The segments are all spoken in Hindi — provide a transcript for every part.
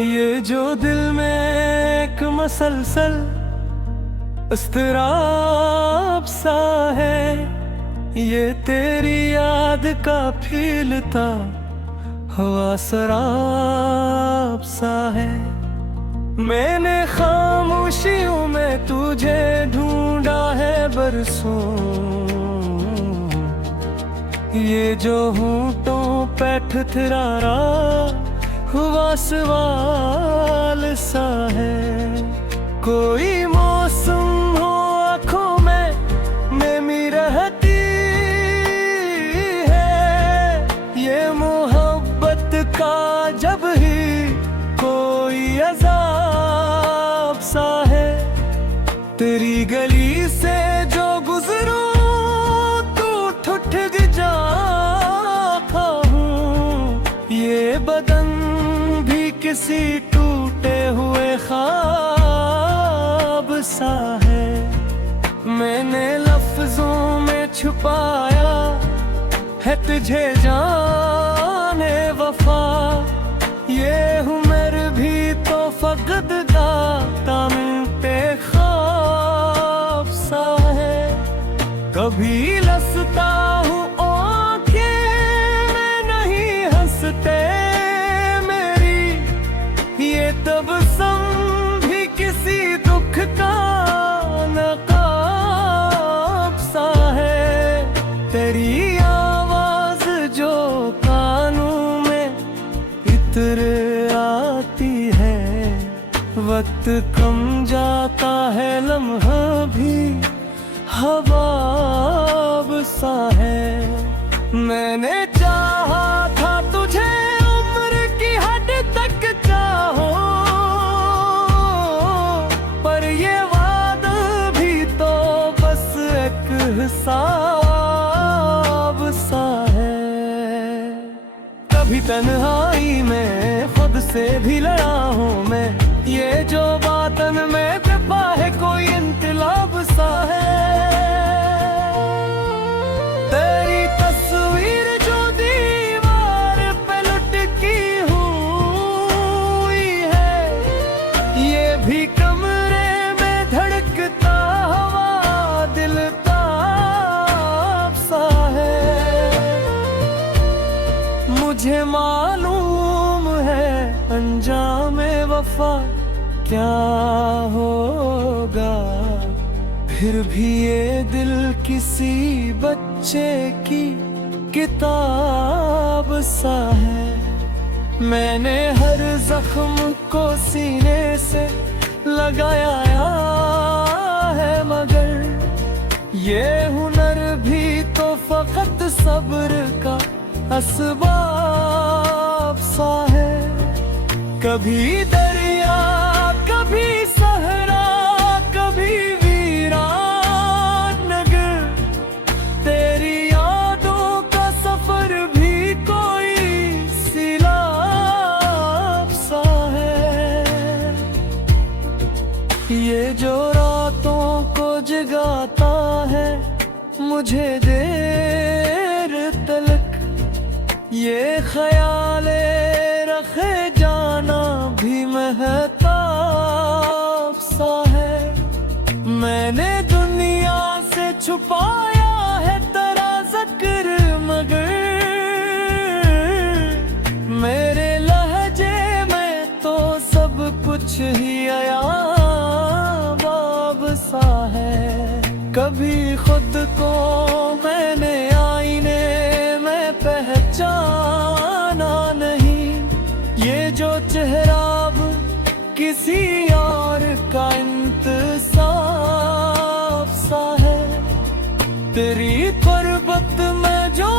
ये जो दिल में एक मसलसल इज़्तिराब सा है, ये तेरी याद का फीलता हुआ शराब सा है। मैंने खामोशियों में तुझे ढूंढा है बरसों, ये जो होंठों पे ठुठरारा हुआ सवाल सा है। कोई मौसम हो आँखों में नमी रहती है, ये मोहब्बत का जब ही कोई अज़ाब सा है। तेरी गली से जो गुजरूं तू ठुठक जाता हूँ, ये बदन भी किसी टूटे हुए ख्वाब सा है। मैंने लफ्जों में छुपाया है तुझे जाने वफा, ये हुनर भी तो फकत दाता मिलते ख्वाब सा है। कभी लसता हूँ आँखें में नहीं हंसते मेरी, ये तबस्सुम भी किसी दुख का नकाब सा है। तेरी आवाज जो कानों में इतर आती है, वक्त कम जाता है लम्हा भी हवाब सा है। मैंने चाहा था तुझे उम्र की हद तक चाहो, पर ये वादा भी तो बस एक हिसाब सा है। कभी तन्हाई में खुद से भी लड़ा हूँ मैं, ये जो बातन में दबा है कोई इंकलाब सा है। तेरी तस्वीर जो दीवार पे लुटकी हुई है, ये भी कमरे में धड़कता हुआ दिल ताब सा है। मुझे मालूम है अंजाम वफा क्या होगा, फिर भी ये दिल किसी बच्चे की किताब सा है। मैंने हर जख्म को सीने से लगाया है, मगर ये हुनर भी तो फकत सब्र का असबाब सा है। कभी दरिया कभी सहरा कभी वीरान नगर, तेरी यादों का सफर भी कोई सिलाब सा है। ये जो रातों को जगाता है मुझे देर तलक, ये ख्याले रखे जाना भी महताब सा है। मैंने दुनिया से छुपाया है तेरा ज़िक्र, मगर मेरे लहजे में तो सब कुछ ही अयाबाब सा है। कभी खुद को मैंने आईने में पहचाना नहीं, ये जो चेहरा अब किसी और का इंतसाब सा है। तेरी पर्वत में जो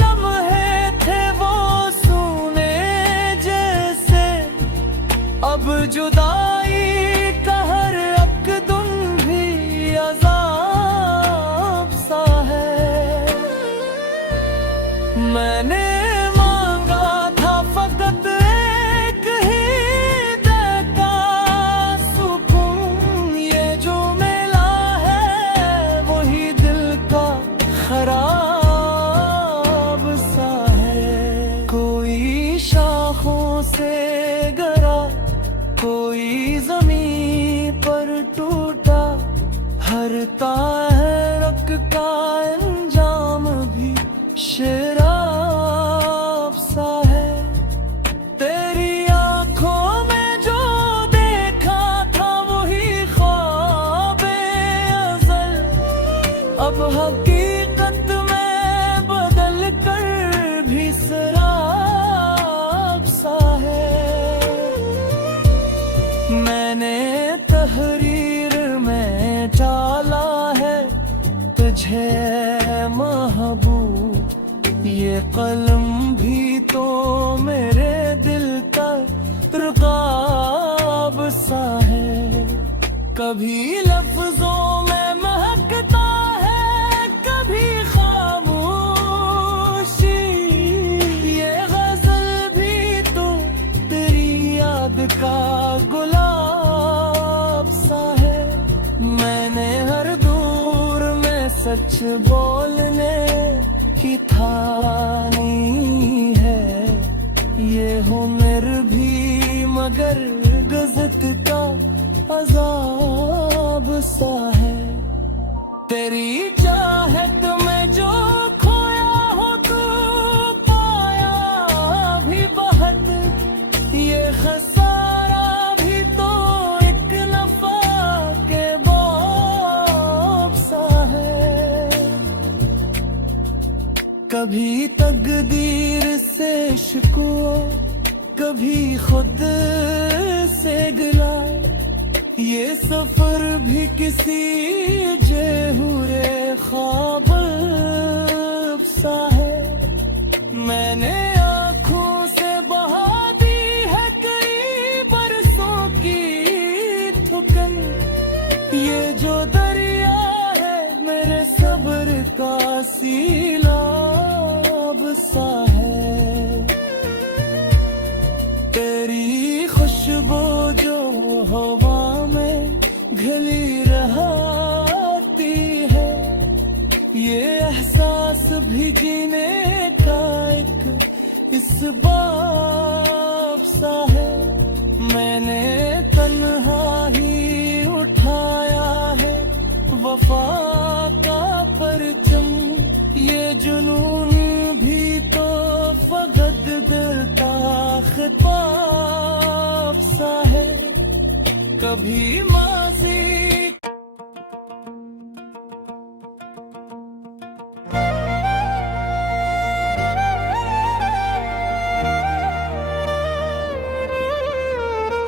लम्हे थे वो सुने जैसे, अब जुदाई का हर अकदुम भी अज़ाब सा है। मैंने लगता है रक का अंजाम भी शराब सा है। तेरी आंखों में जो देखा था वही ख्वाबे अज़ल, अब हकीकत में बदल कर भी शराब सा है। मैंने तहरीर में डाला है तुझे महबूब, ये कलम भी तो मेरे दिल का रुकाब सा है। कभी लफ्जों में महकता है कभी खामोशी, ये गजल भी तो तेरी याद का गुलाब सा है। मैंने हर दूर में सच बोलने की ठानी है, ये हुनर भी मगर गजत का अजाब सा है। तेरी चाहत में जो खोया हो तू पाया भी बहुत, ये खसारा भी तो एक नफा के बाब सा है। कभी तकदीर से शिकवा कभी खुद से गिला, ये सफर भी किसी जेहुरे ख्वाब सा है। मैंने आँखों से बहा दी है कई बरसों की थकन, ये जो दरिया है मेरे सब्र का सीलाब सा है। तेरी खुशबू जो हवा में घिली रहती है, ये एहसास भी जीने का एक इस बाब सा है। मैंने तन्हा ही उठाया है वफा का परचम, ये जुनून भी तो फकत दिल का खिताब सा है। कभी माज़ी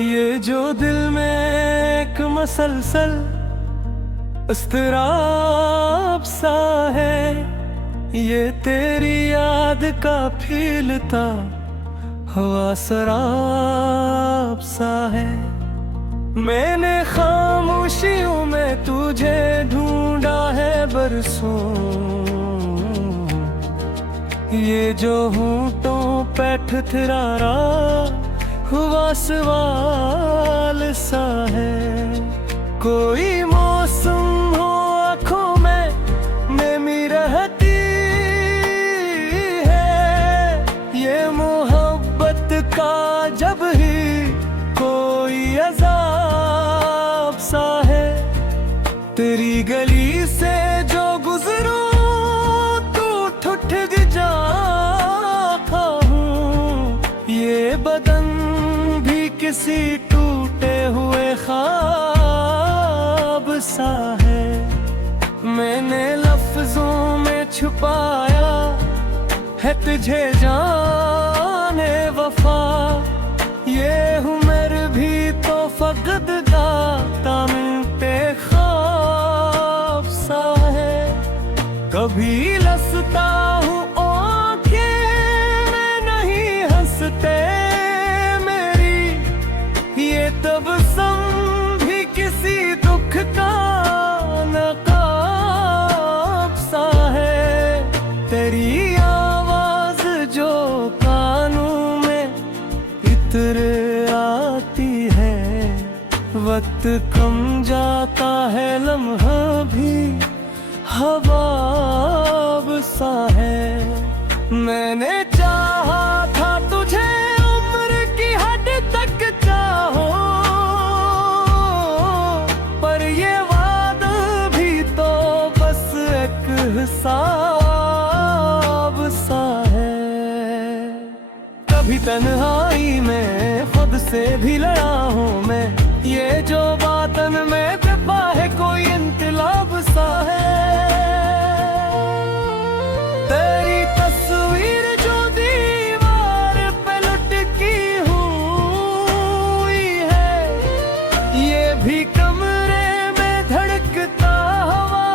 ये जो दिल में एक मसलसल इज़्तिराब सा है, ये तेरी याद का फीलता हवा शराब सा है। मैंने खामोशियों में तुझे ढूंढा है बरसों, ये जो होंठों पे ठुठरारा हुआ सवाल सा है। कोई मौसम हो आँखों में नमी रहती है, ये मोहब्बत का जब ही कोई अज़ाब सा है। तेरी गली से जो गुजरूं तू ठुठक जाता हूँ, ये बदन भी किसी टूटे हुए ख्वाब सा है। मैंने लफ्जों में छुपाया है तुझे जाने वफा, ये हुनर भी तो फकत दामन पे ख्वाब सा है। कभी लसता हूँ आँखें में नहीं हंसते मेरी, ये तबस्सुम भी किसी दुख का नकाब सा है। तेरी आवाज जो कानों में इतर आती है, वक्त कम जाता है लम्हा भी हवाब सा है। मैंने चाहा था तुझे उम्र की हद तक चाहो, पर ये वादा भी हिसाब सा है। कभी तन्हाई में खुद से भी लड़ा हूँ मैं, ये जो बातन में दबा है कोई इंकलाब सा है। तेरी तस्वीर जो दीवार पे लुटकी हुई है, ये भी कमरे में धड़कता हवा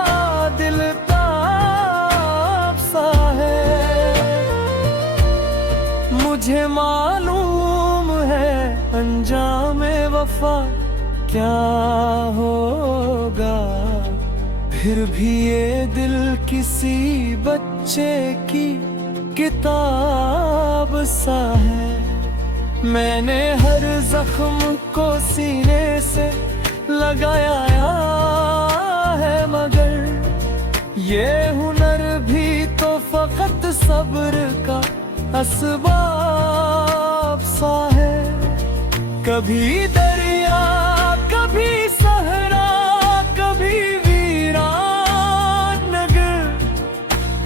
दिल ताब सा है। मुझे मालूम है अंजामे वफा क्या होगा, फिर भी ये दिल किसी बच्चे की किताब सा है। मैंने हर जख्म को सीने से लगाया है, मगर ये हुनर भी तो फकत सब्र का असबाब सा है। कभी दरिया कभी सहरा कभी वीरान नगर,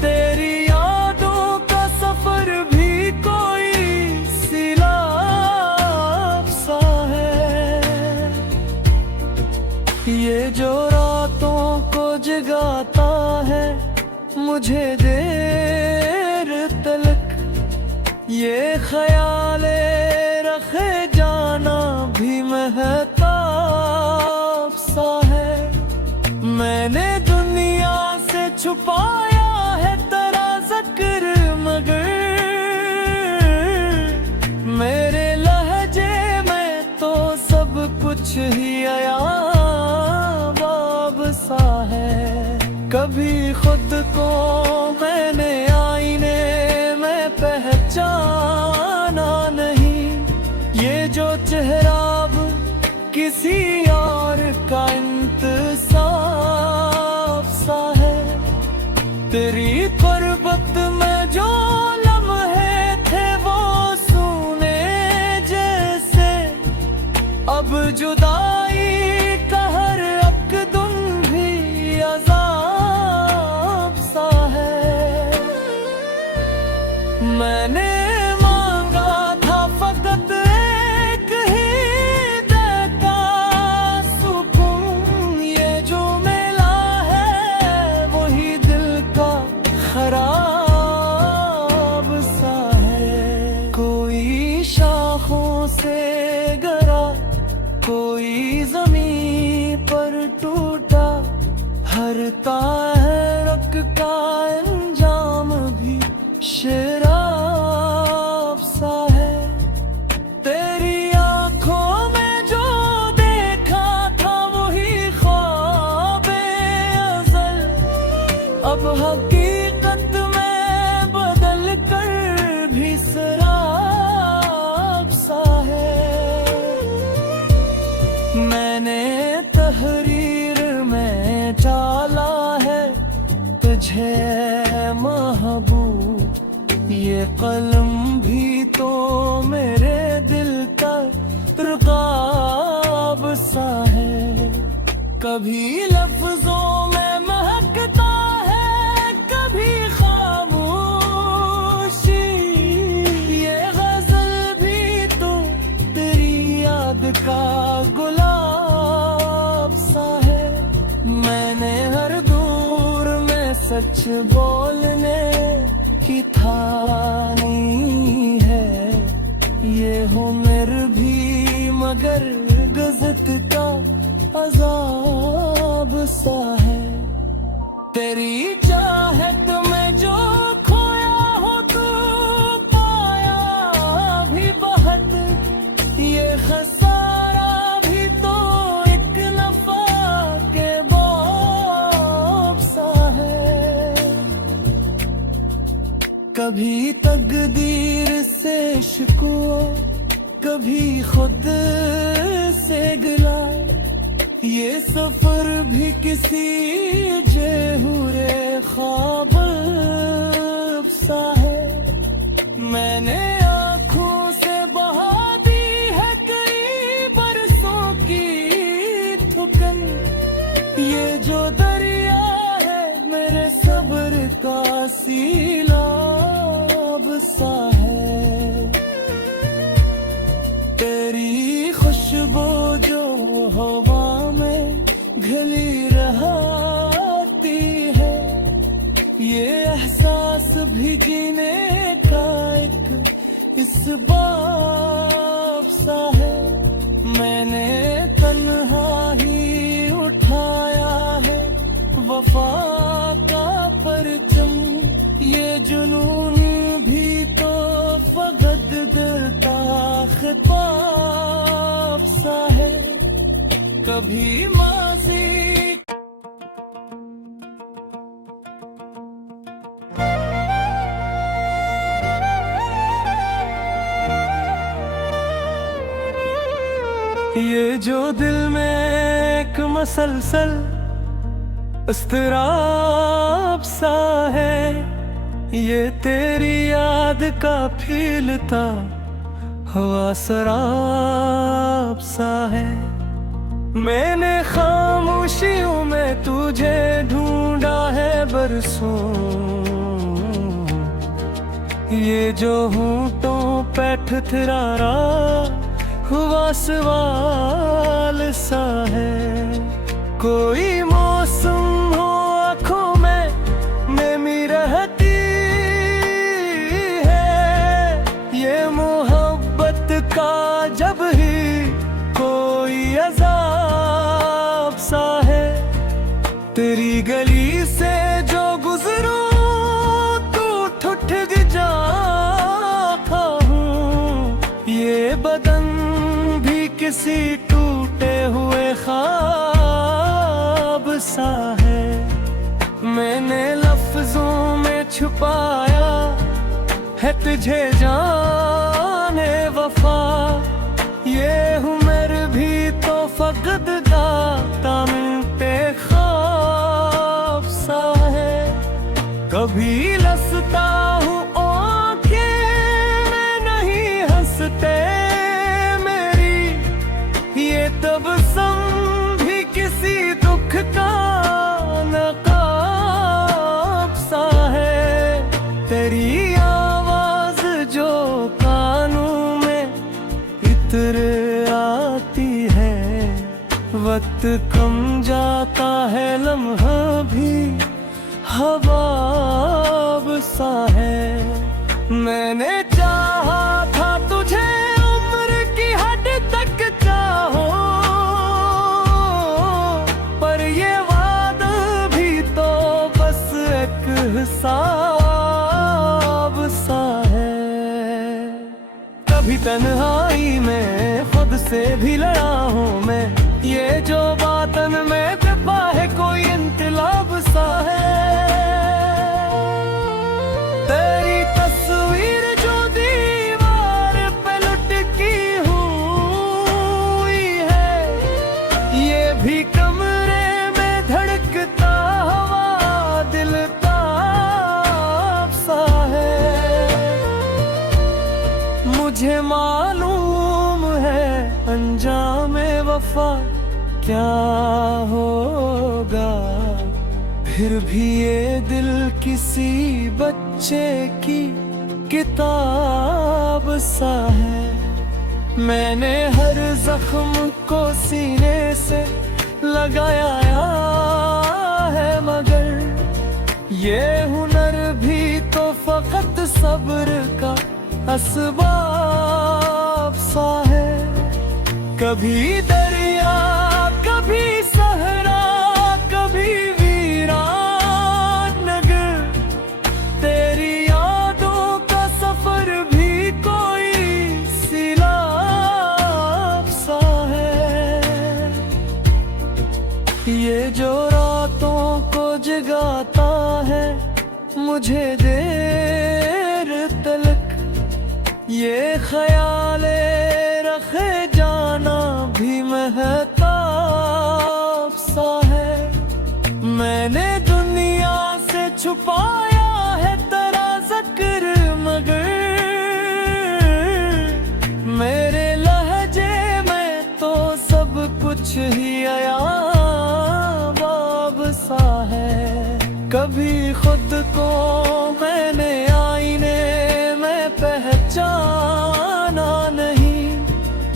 तेरी यादों का सफर भी कोई सिलाब सा है। ये जो रातों को जगाता है मुझे देर तलक, ये ख्याले रखे जाना भी महताब सा है। मैंने दुनिया से छुपाया है तेरा जिक्र, मगर मेरे लहजे में तो सब कुछ ही अयाबाब सा है। कभी खुद को मैंने आईने में पहचाना नहीं, ये जो चेहरा अब किसी और का इंतसाब सा है। तेरी पर्वत में जो लम्हे थे वो सुने जैसे, अब जुदाई का हर अकदुम भी अज़ाब सा है। मैंने खराब सा है। कोई शाखों से गिरा, कोई जमीन पर टूटा, हर तारक का अंजाम भी शराब सा है। तेरी आंखों में जो देखा था वही ख्वाबे अज़ल, अब हकीकत में बदल कर भी सराब सा है। मैंने तहरीर में डाला है तुझे महबूब, ये कलम भी तो मेरे दिल का रुकाब सा है। कभी लफ्जों में महकता है कभी खामोशी, ये गजल भी तो तेरी याद का गुलाब सा है। मैंने हर दूर में सच बोलने की ठानी है, ये हुनर भी मगर गजत का अज़ाब सा है। तेरी चाहत में जो खोया हो तो पाया भी बहुत, ये खसारा भी तो एक नफा के बाब सा है। कभी तकदीर से शिकवा, कभी खुद से गिला, ये सफर भी किसी जेहुरे ख्वाब सा है। मैंने आँखों से बहा दी है कई बरसों की थुकन, ये जो दरिया है मेरे सब्र का सीलाब सा है। तेरी खुशबू जो हवा में घिली रहती है, ये एहसास भी जीने का एक इस बाब सा है। मैंने तन्हा ही उठाया है वफा का परचम, ये जुनून भी तो फकत दिल का खिताब सा है। कभी माज़ी ये जो दिल में एक मसलसल इज़्तिराब सा है, ये तेरी याद का फीलता हुआ शराब सा है। मैंने खामोशियों में तुझे ढूंढा है बरसों, ये जो होंठों पे ठुठरारा हुआ सवाल सा है। कोई मौसम हो आँखों में नमी रहती है, ये मोहब्बत का जब ही कोई अज़ाब सा है। तेरी गली से जो गुजरूं तू ठुठक जाता हूँ, ये बदन भी किसी टूटे हुए ख्वाब सा है। मैंने लफ्जों में छुपाया है तुझे जाने वफा, ये हुनर भी तो फकत दामन-ए ख्वाब सा है। कभी लसता हूँ आँखें में नहीं हंसते मेरी, ये तबस्सुम भी किसी दुख का नकाब सा है। तेरी आवाज जो कानों में इतर आती है, वक्त कम जाता है लम्हा भी हवाब सा है। मैंने चाहा था तुझे उम्र की हद तक चाहो, पर ये वादा भी तो बस एक हिसाब सा है। कभी तन्हाई में खुद से भी लड़ा हूँ मैं, ये जो बातन में दबा है कोई इंकलाब सा है। तेरी तस्वीर जो दीवार पे लुटकी हुई है, ये भी कमरे में धड़कता हुआ दिल ताब सा है। मुझे मालूम है अंजामे वफा क्या होगा, फिर भी ये दिल किसी बच्चे की किताब सा है। मैंने हर जख्म को सीने से लगाया है, मगर ये हुनर भी तो फकत सब्र का असबाब सा है। कभी दरिया कभी सहरा कभी वीरान नगर, तेरी यादों का सफर भी कोई सिलाब सा है। ये जो रातों को जगाता है मुझे देर तलक, ये ख्याले रखे जाना भी महताब सा है। मैंने दुनिया से छुपाया है तेरा ज़िक्र, मगर मेरे लहजे में तो सब कुछ ही अयाबाब सा है। कभी खुद को मैंने आईने में पहचाना नहीं।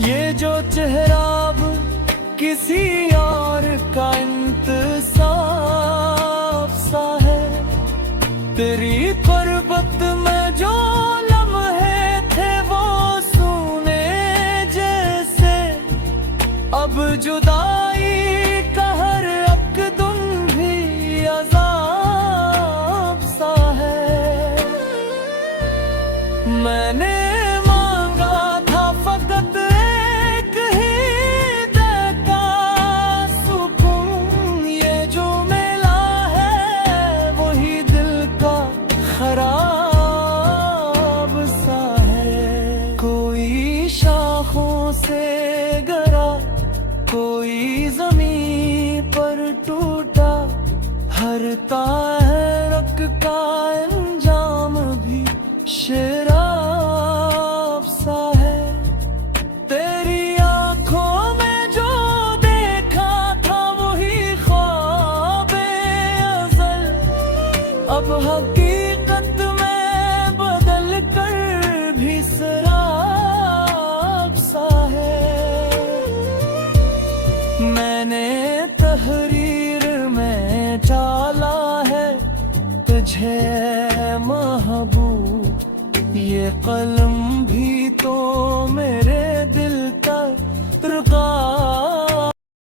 ये जो चेहरा अब किसी और का इंतसाब सा है। तेरी पर्वत में जो लम्हे थे वो सूने जैसे, अब जुदाई का हर अकदम भी अज़ाब सा है। मैंने मांगा था फकत एक ही दका सुकून, ये जो मिला है वही दिल का खराब सा है। कोई शाखों से गिरा, कोई जमीन पर टूटा, हर तारक का अंजाम भी शराब सा है। तेरी आंखों में जो देखा था वही ख्वाबे अज़ल, अब हकीकत में बदल कर भी शराब सा है। मैंने तहरीर में डाला है तुझे महबूब, ये कलम